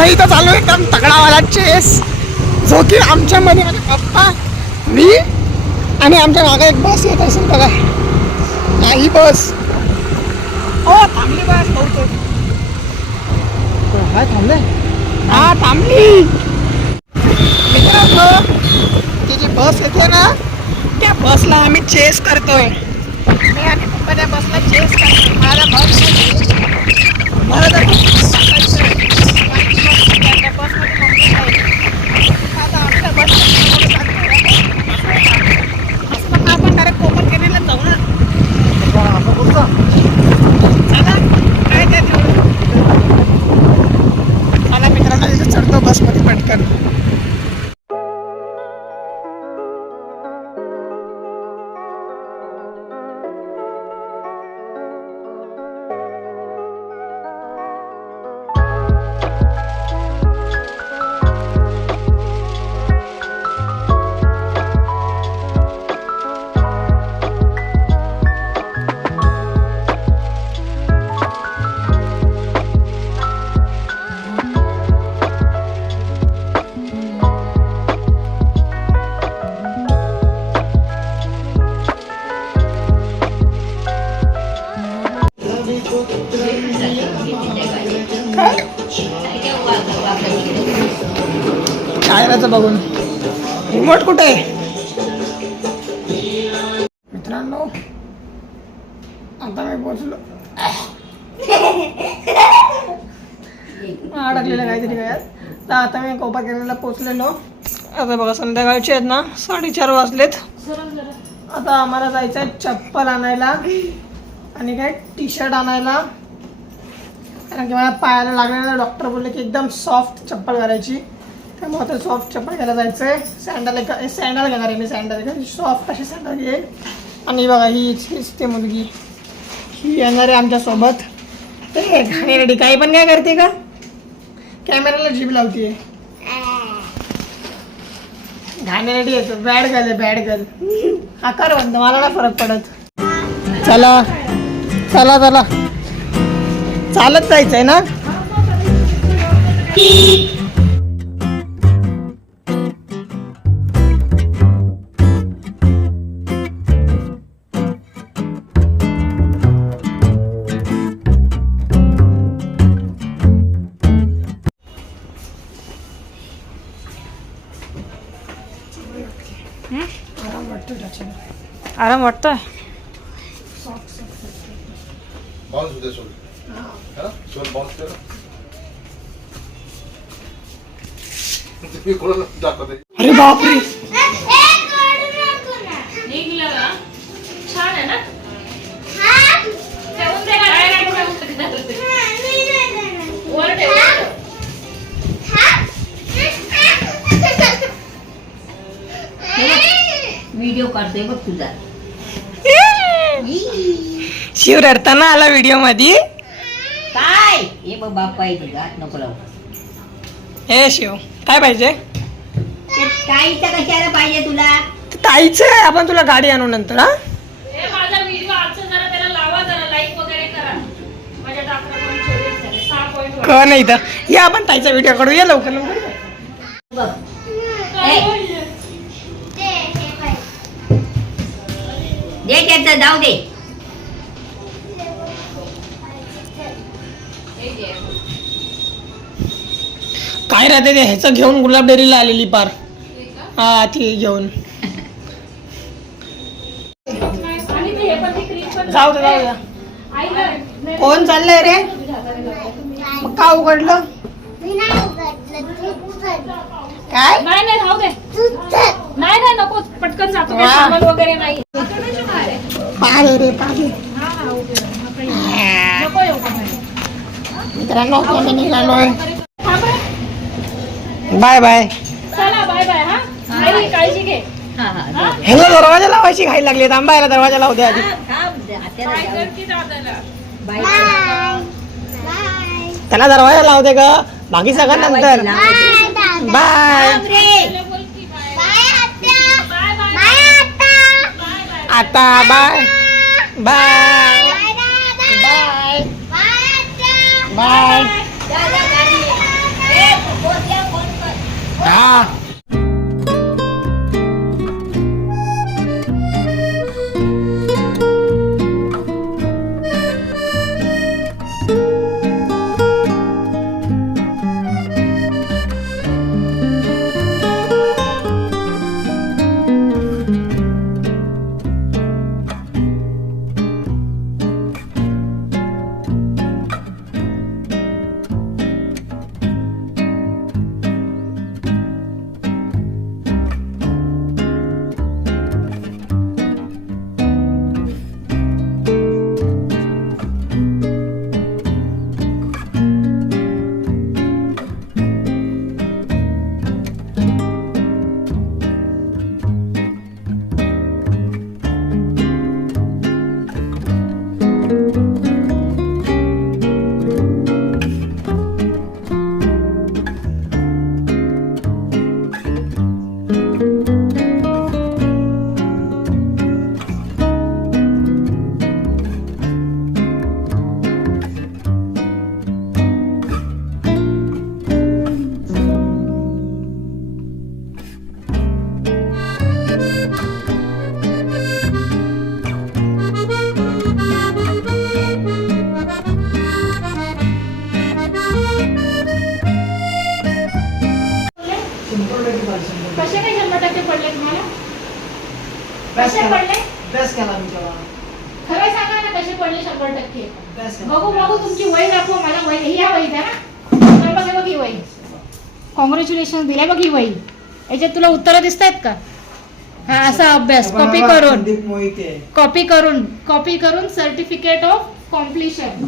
आता इथं चालू आहे एकदम तगडावाला चेस, जो की आमच्यामध्ये माझे पप्पा, मी आणि आमच्या मागे एक बस येत असेल बघा. ही बस हो थांबली, बस बहुतेक हा थांबले, हा थांबली. मित्रांनो ती जी बस येते ना, त्या बसला आम्ही चेस करतोय. मी आणि पप्पा त्या बसला चेस करतोय. मला बस मला तर त्या बसमध्ये मम्मी आहे. आता आमच्या बस आपण डायरेक्ट कोकण केलेला जाऊ ना. चला काय त्या मला मित्रांनो तिथे चढतो बसमध्ये पटकन. टायराचं बघून रिमोट कुठे आहे मित्रांनो. आता मी पोहोचलो, अडकलेलं काहीतरी काय. तर आता मी कोपा केलेला पोचलेलो. आता बघा संध्याकाळचे आहेत ना 4:30 वाजलेत. आता आम्हाला जायचं आहे चप्पल आणायला आणि काय टी शर्ट आणायला, कारण की मला पायाला लागलेलं. डॉक्टर बोलले की एकदम सॉफ्ट चप्पल घालायची, त्यामुळे आता सॉफ्ट चप्पल घ्यायला जायचं आहे. सँडल घेणार आहे मी, सँडल सॉफ्ट अशी सँडल घेईल. आणि बघा हीच ते मुलगी, ही येणार आहे आमच्यासोबत. ते घाणेरडी काही पण काय करते का, कॅमेराला जीभ लावते. घाणेरडी येतो, बॅड गर्ल आहे, बॅड गर्ल. हा कर बंद, मला नाही फरक पडत. चला चला चला, चालत जायचं आहे ना. आराम वाटतोय. अरे बापरे, छान आहे ना. व्हिडिओ काढतोय बघ तुझा. शिव रडताना आला व्हिडिओ मध्ये. काय हे बघ बाप पाहिजे, गाठ नको लावू. हे शिव काय पाहिजे, काहीच कशाला पाहिजे तुला. ताईचं आहे, आपण तुला गाडी आणू नंतर. हा माझा व्हिडिओ आजचा जरा त्याला लावा, जरा लाईक वगैरे करा. माझ्या टाकला 6 क नाही तर या आपण ताईचा व्हिडिओ काढूया लवकर लवकर. बघ दे त्याचं, जाऊ दे. काय राहते ते ह्याचं घेऊन गुलाब डेअरीला आलेली पार. हा ती घेऊन जाऊ दे जाऊ द्या. कोण चाललंय रे, मग का उघडलं काय. नाही नाही राहू दे, नाही नाही नको, पटकन जातो. सामान वगैरे नाही. पाहे रे पाहे. नको येऊ का मित्रांनो आम्ही निघालोय. Bye bye. चला बाय बाय. हा आई काळजी घे. ह्याला दरवाजा लावायची घाई लागली. थांबा याला दरवाजा लावू द्या आधी. त्याला दरवाजा लावू दे ग, बाकी सगळं नंतर. बाय आता. Bye bye bye bye. कसे काय 100% पडले तुम्हाला? कसे पडले? अभ्यास केला मी तेव्हा. खरं सांगा ना कसे पडले 100%? अभ्यास केला. बघू तुमची वही दाखवा मला. वही ही वही द्या ना. तर बघ ही वही. कॉंग्रॅच्युलेशन दिले बघ ही वही. याच्यात तुला उत्तरं दिसत आहेत का? हा असा अभ्यास कॉपी करून संदीप मोहिते. कॉपी करून सर्टिफिकेट ऑफ कम्प्लिशन